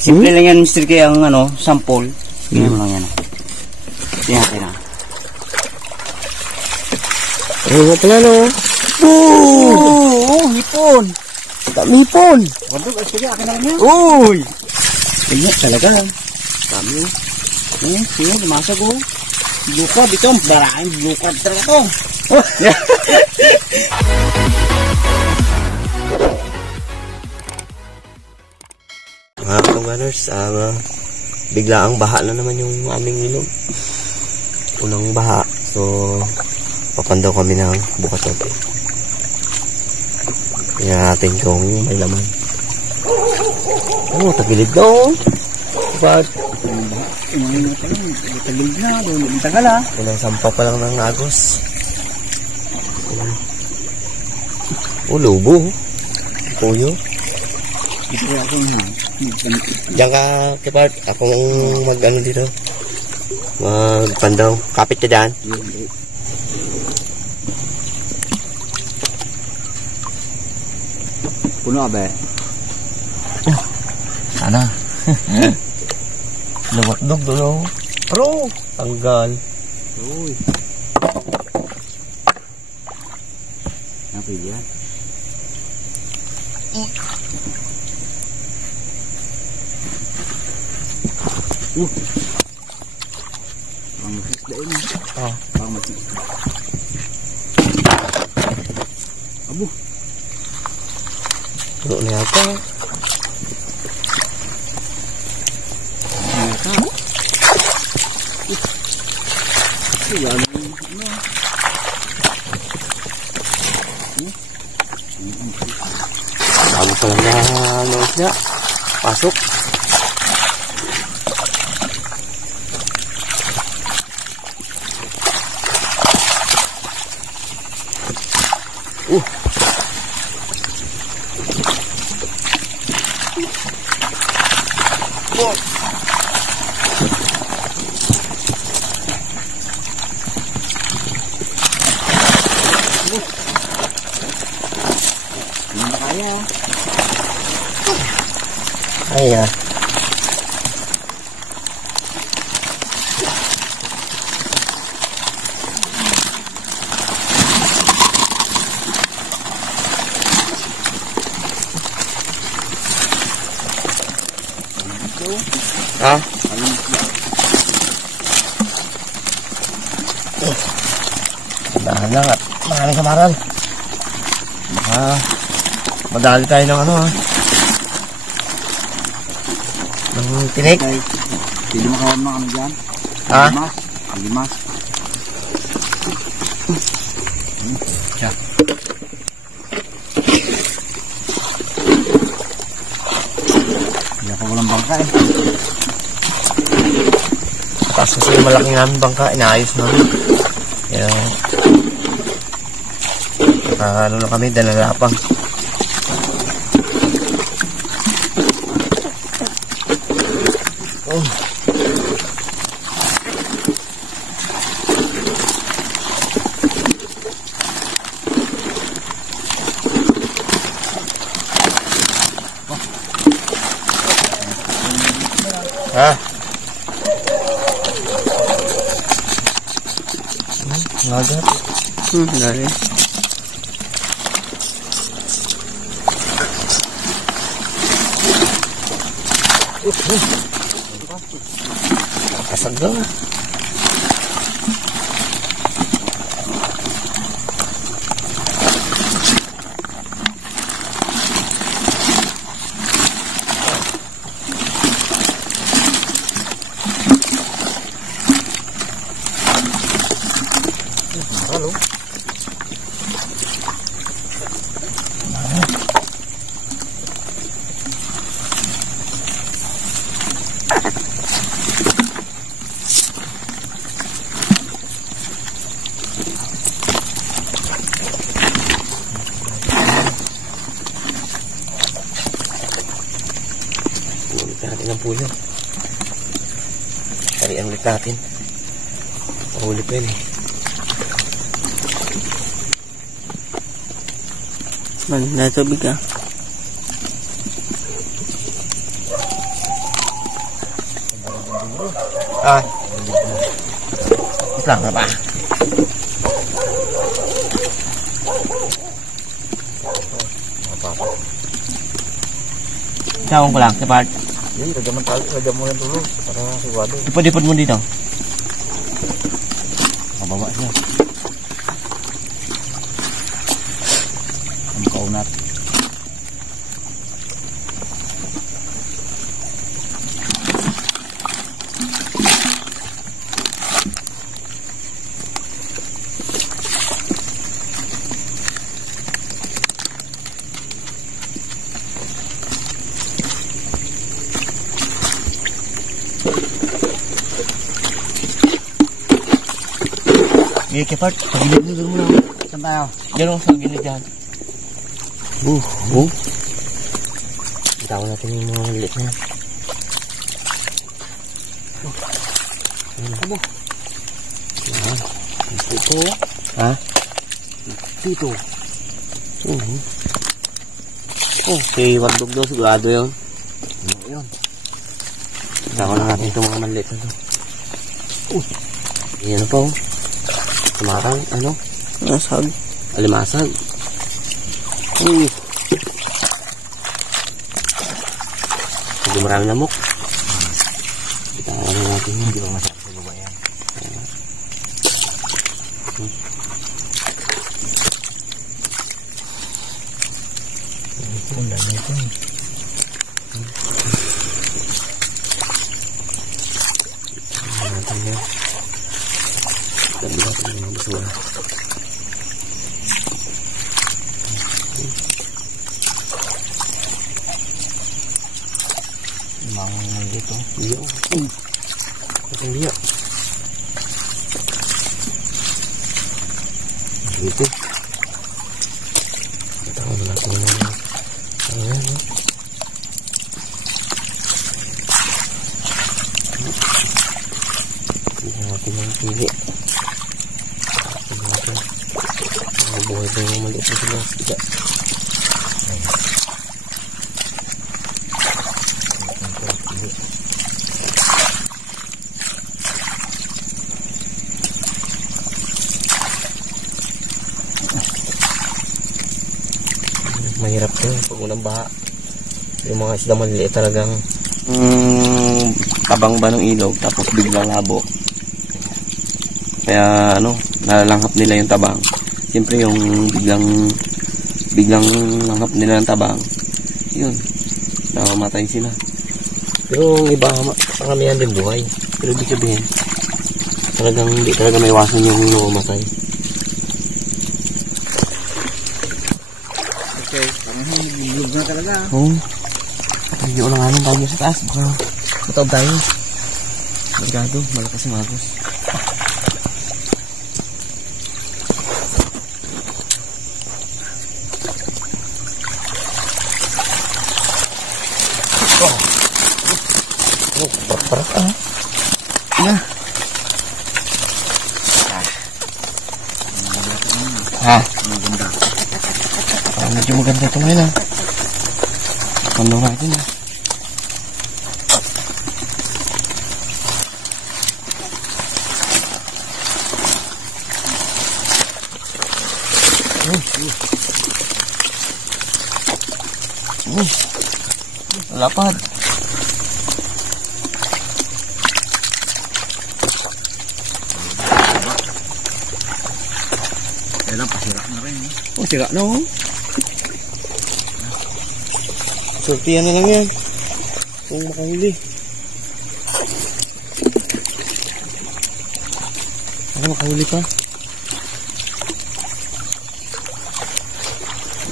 Simple lang yan, Mr. K, ang ano, sample. Tingnan mo lang yan. Tingnan natin na. Ayun pala no. Oh, hipon. Hipon. Wadog, sige, akin na lang yan. Uy! Tingnan talaga. Dami yun. Sige, lumasag oh. Bukad, ito. Maraming bukad talaga to. Mga kamaners, bigla ang baha na naman yung aming ilog. Unang baha. So, papandaw kami ng bukas natin. Tingnan natin kung may laman. Oh, tagilid na oh. But, tagilid na. Tagal ah. unang sampa pa lang ng agos. Oh, lubo. Puyo. Diyan ka, Kipart. Akong mag-ano dito. Magpandaw. Kapit ka dyan. Puno ba? Sana. Lumatdog doon. Pero, tanggal. Uy. Apa yan? Ang masisda ini. Ang masisda. Abu. Tulo na yata. Yan. Bago pa lang na noise niya. Pasok. Ay, dahan lang at maraming kamaran. Madali tayo ng ano ng tinik. Hindi makawan mga ano dyan. Limas. Siya. Hindi ako walang bangka eh. Tapos kasi malaki namin bangka, inaayos namin. Kaya ano na kami, dalalapang. Ngagat. Dari. Kasag daw. Halo. Ulit natin ang pulo. Tarian ulit natin. Pahuli pa yun eh. Man, na tubig ah. Ah. Lang na ba? Sawang ko lang, sa part. Yun, lagyan mo ng tulo para sigurado. Ipod-ipod mo dito. Mababa siya. Ang kaunat. Okay, Kepart, pagilid mo dun muna. Saan tayo? Diyan ako sa gilid dyan. Bitawan natin yung mga liit na yan. Abo. Dito. Ha? Dito. Okay, wagdog daw, sigurado yun. Yun. Bitawan na natin itong mga maliit na to. Yan po. Tumarang, ano? Nasag. Alimasag. Hindi marami lamok. Bitawan na natin yun. Hindi ba masarap sa baba yan? Ang dami ito. Dami natin yung mga basura. Mga dito. Iyo. Ang liya. Dito. Bitawan na natin yung ayan, no? Bigyan natin ng pili. Buhay pa yung maliit na sila. Tiga. Mahirap to pag unang baha. Yung mga isda maliit talagang Tabang ba ng ilog tapos biglang labo. Kaya ano, nalalanghap nila yung tabang. Siyempre yung biglang langhap nila ng tabang, yun, namamatay sila. pero yung iba karamihan din buhay. Pero ibig sabihin, Talagang hindi talaga may iwasan yung mamatay. okay, nag-vlog na talaga. Oo. Hindi ulanganin tayo sa taas. Baka matawag tayo. Magado, malakas yung agos. Parak ah. Na. Ha? Maganda. Medyo maganda ito ngayon ah. Pando natin ah. Lapad. Kailan pasira na rin. Oh, sira na oh. Sortihan na lang yan. Kung makahuli. Baka makahuli pa.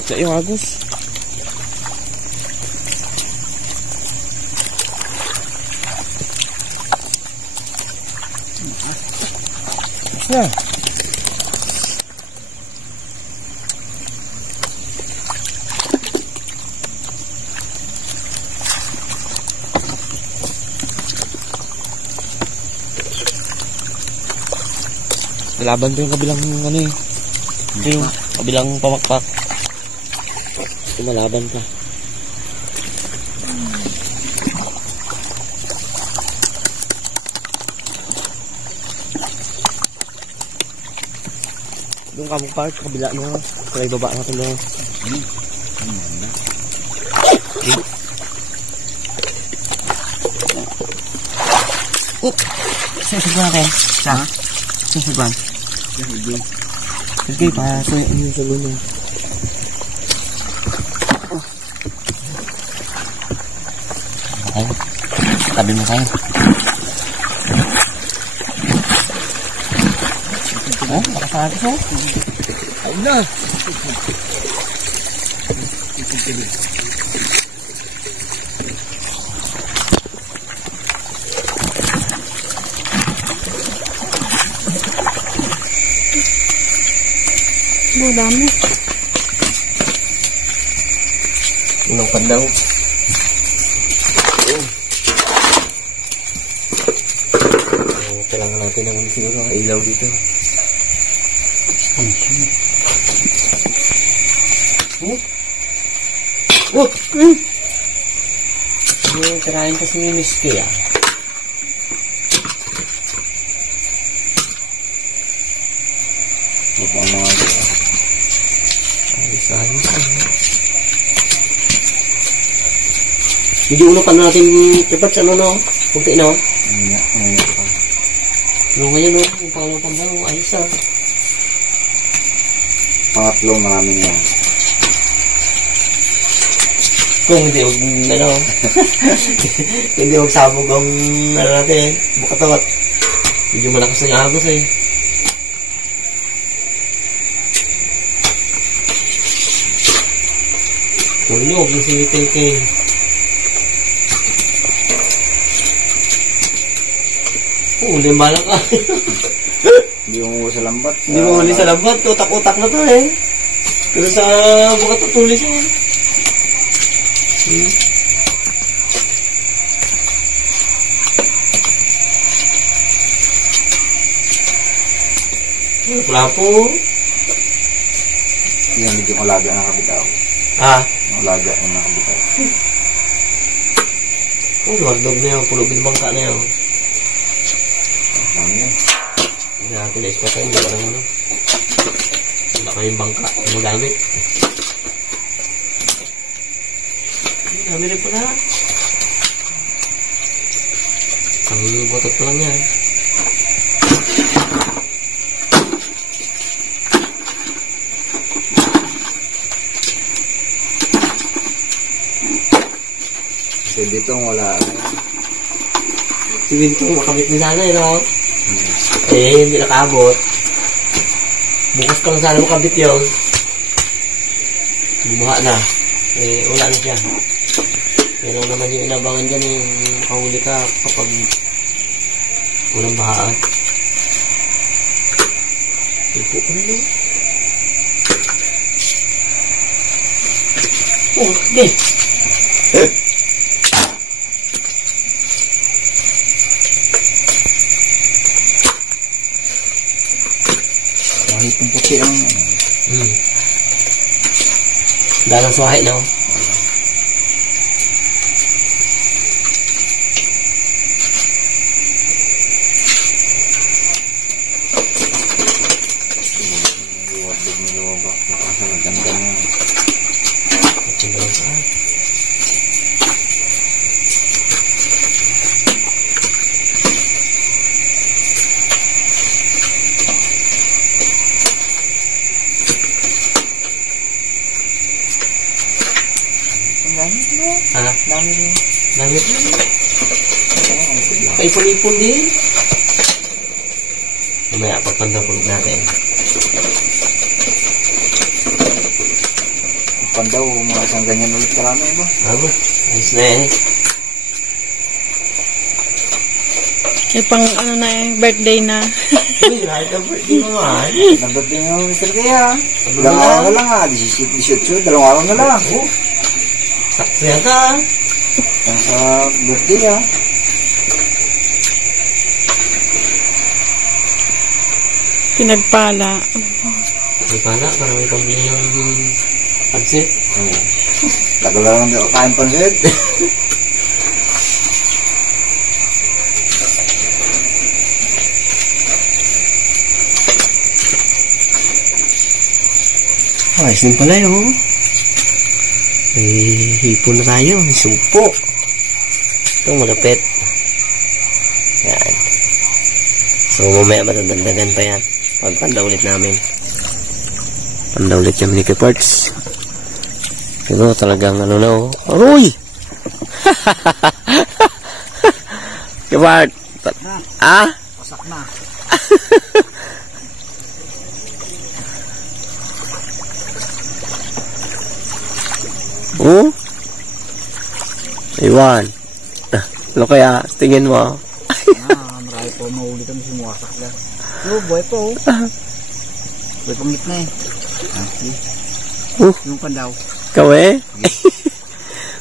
Sa iyo agos. Na. Laban to yung kabilang ano eh. Yung kabilang pamakpak. Malaban ka. Yung kamong part, kabila na. Kaya ibaba natin na. Sasagwan kayo? Sasagwan. Sige, pasoy ang yung sagun niya. Okay. Tabi mo kayo. Oh, nakasagis oh. Ayun na. Oh, dami. Unang pandaw. Kailangan natin ng siguro ilaw dito. Tirahin kasi ni Miski ah. Baba mga ayos-ayos ah. Hindi ulo pa natin dapat ano no? Kunti no? Pero ngayon no, kung paano pa daw, ayos ah. Pangatlo, maraming yan. Kung hindi huwag, ano, hindi huwag sabog ang, ano natin, bukatawat. Medyo malakas na yung agos eh. Tulog yung sinipin. Hindi malak ka. Hindi mo sa lambat. Hindi mo huli sa lambat, utak-utak na to eh. Pero sa bukat tutulis eh. Wala po. Yan, medyo alaga na nakabitaw. Ah? Alaga na nakabitaw. Wardog na yun, pulo binabangka na yun. Ano yan? Hindi natin na-ispatan, gala naman ano. Wala kaming bangka, ano gamit. Dami rin pala. Isang botot pa lang yan. Kasi dito wala. Si Wintong makamit na sana no? Eh, hindi nakaabot. Bukas ka lang sana makabit yun. Bumuha na. Eh, wala na siya. Yan lang naman yung inabangan dyan yung makahuli ka kapag walang bahaan. Ipo ko na yun. Oh, hindi. Kahit yung puti ang... Dalang suwahe, no? Maganda na. Ah, dami rin. Dami rin. Paipon-ipon din. Mamaya, pagpandapulog natin. Pandaw, mga isang ganyan ulit karami ba? Abo, ayos na eh. Eh, pang ano na eh, birthday na. Uy, kahit ang birthday mo man. Nag-birthday nyo, Mr. Kaya. Dalawang araw na lang ha. 17, dalawang araw na lang. Oh, sakto yata. Yan sa birthday ha. Pinagpala. May pala, para may pambili ng pansit. Tagal na lang kain pansit. ayos din pala yun. May hipon na tayo. May supo. Ito, malapit. Yan. So, mamaya matadagdagan pa yan. Pagpanda ulit namin. Panda ulit yung mini parts. Pero talagang ano na oh. Aroy! Kipart! Ah? Pasak na. Oh? Iwan. Ano kaya? Tingin mo? Marami po maulit ang sumuwasak lang. Buhay po. Buhay pang gitna eh. Yung pandaw. Ikaw eh?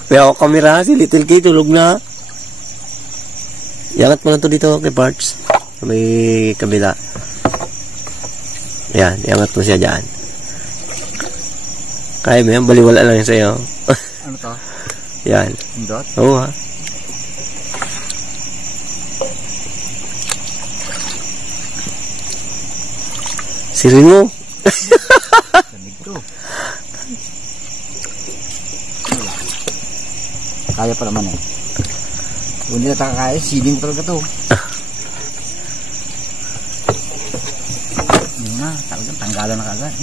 May ako kamera. Si Little K tulog na. Iangat mo lang to dito kay Parts. May kabila. Yan. Iangat mo siya dyan. Kaya mo yan. Baliwala lang yun sa'yo. Ano to? Yan. Indot? Oo ha. Sirin mo. Sanig to. Kaya pa naman eh. Kung hindi na kaya, siling talaga to. Yun na, talagang tanggalan na kagad.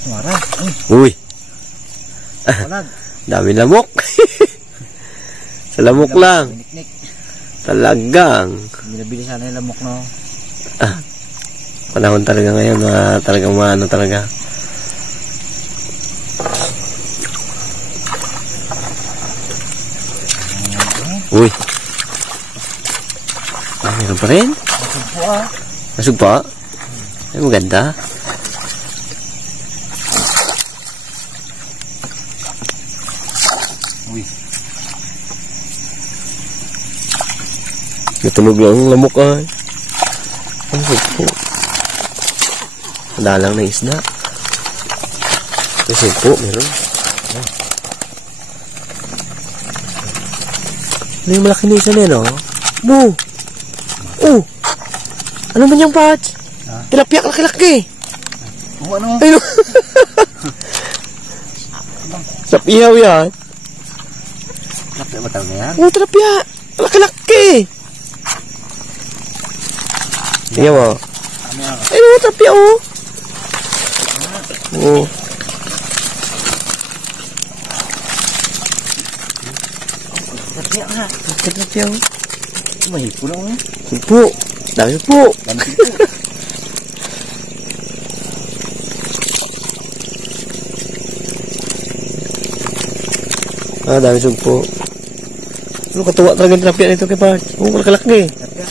Sumara. Uy. Walag. Dami lamok. Sa lamok lang. Niknik. Talagang. Binabili sana yung lamok no. Panahon talaga ngayon. Talagang maano talaga. Uy. Meron pa rin? Masig po ah. Masug pa? Ay, maganda. Uy. Natunog lang ang lamok ay. Ang sugpo. Dalang na isda. May sugpo, meron. Ano yung malaki na isa na yun, oh? Mo! Oh! Ano man yung patch? Tilapia laki-laki. Oh, ano? Ayun. Sa pihaw yan. Tilapia ba talaga yan? Oh, tilapia. Laki-laki. Tingnan mo. Ano yan? Ayun, tilapia, oh. Oh. Tilapia nga. Tilapia, oh. Mahipo na oh. Sumpo. Dami po. Dami po. Dami sumpo. Ano katuwa talaga yung tilapia nito kay Pat? Oh, laki-laki. Tilapia.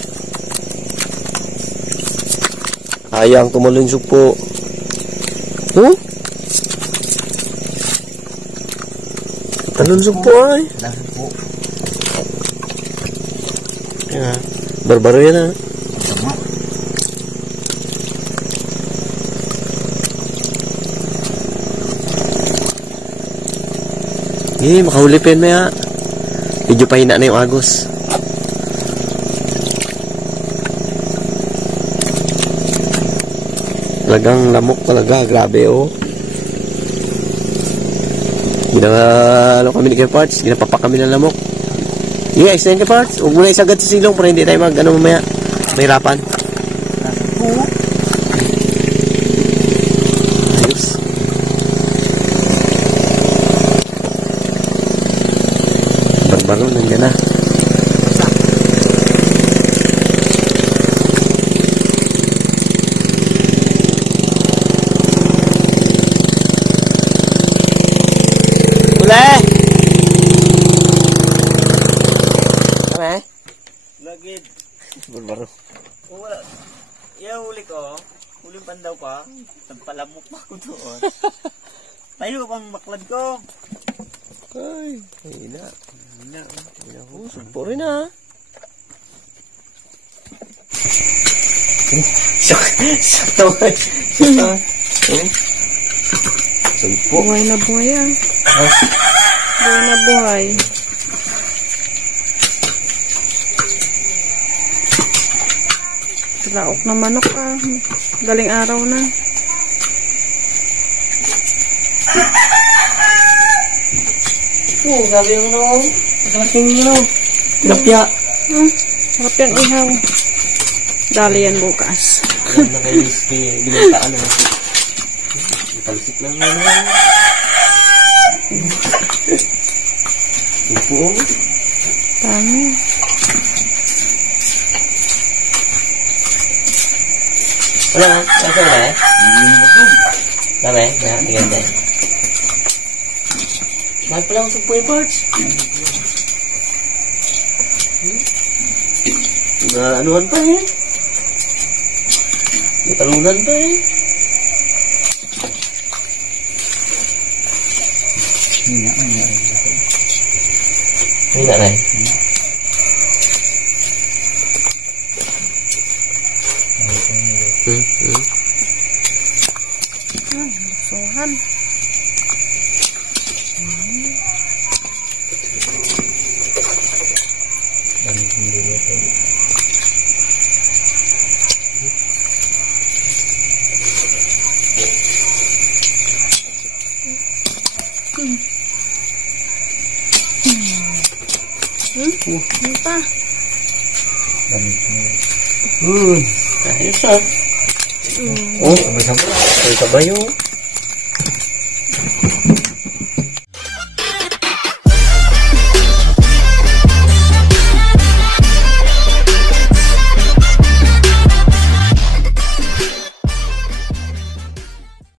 Ayang tumulo yung sumpo. Oh? Talon sumpo ay. Dami po. Yan. Barbaro yan ah. Tama. Makahuli pa yan maya. Medyo pahina na yung agos. Talagang lamok talaga. Grabe oh. Ano kami ni Kay Parts. Ginapapak kami ng lamok. Yeah, isa yan Kay Parts. Huwag mo na isagad sa silong para hindi tayo mamaya. Mahirapan. Ayos. Barbaro, nandiyan na. Ule! Kame? Lagid. Barbaro. Wala. Huli ko. Huling pandaw pa. Nagpalamok pa ako doon. Tayo pang baklad ko. Ay, hina. Hina. Sumpo rin ah. Sakto. Sumpo. Buhay na buhay ah. Buhay na buhay. Laok na manok ah. Galing araw na. Oh, grabe yung ano. Malaking ano. Tilapia. Sarap yan ihaw. Dali yan bukas. Yan na kayo whiskey. Binantaan na. Talsik lang ano. Upo. Dami. Wala mo? Ito na eh? Dami? Tingnan din. Mahal pala ang 10 parts. Anuhan pa eh. May talunan pa eh. Hina na eh. Suhan. Ano pa? Ayos ah. Oh, sabay-sabay. Sabay-sabay yung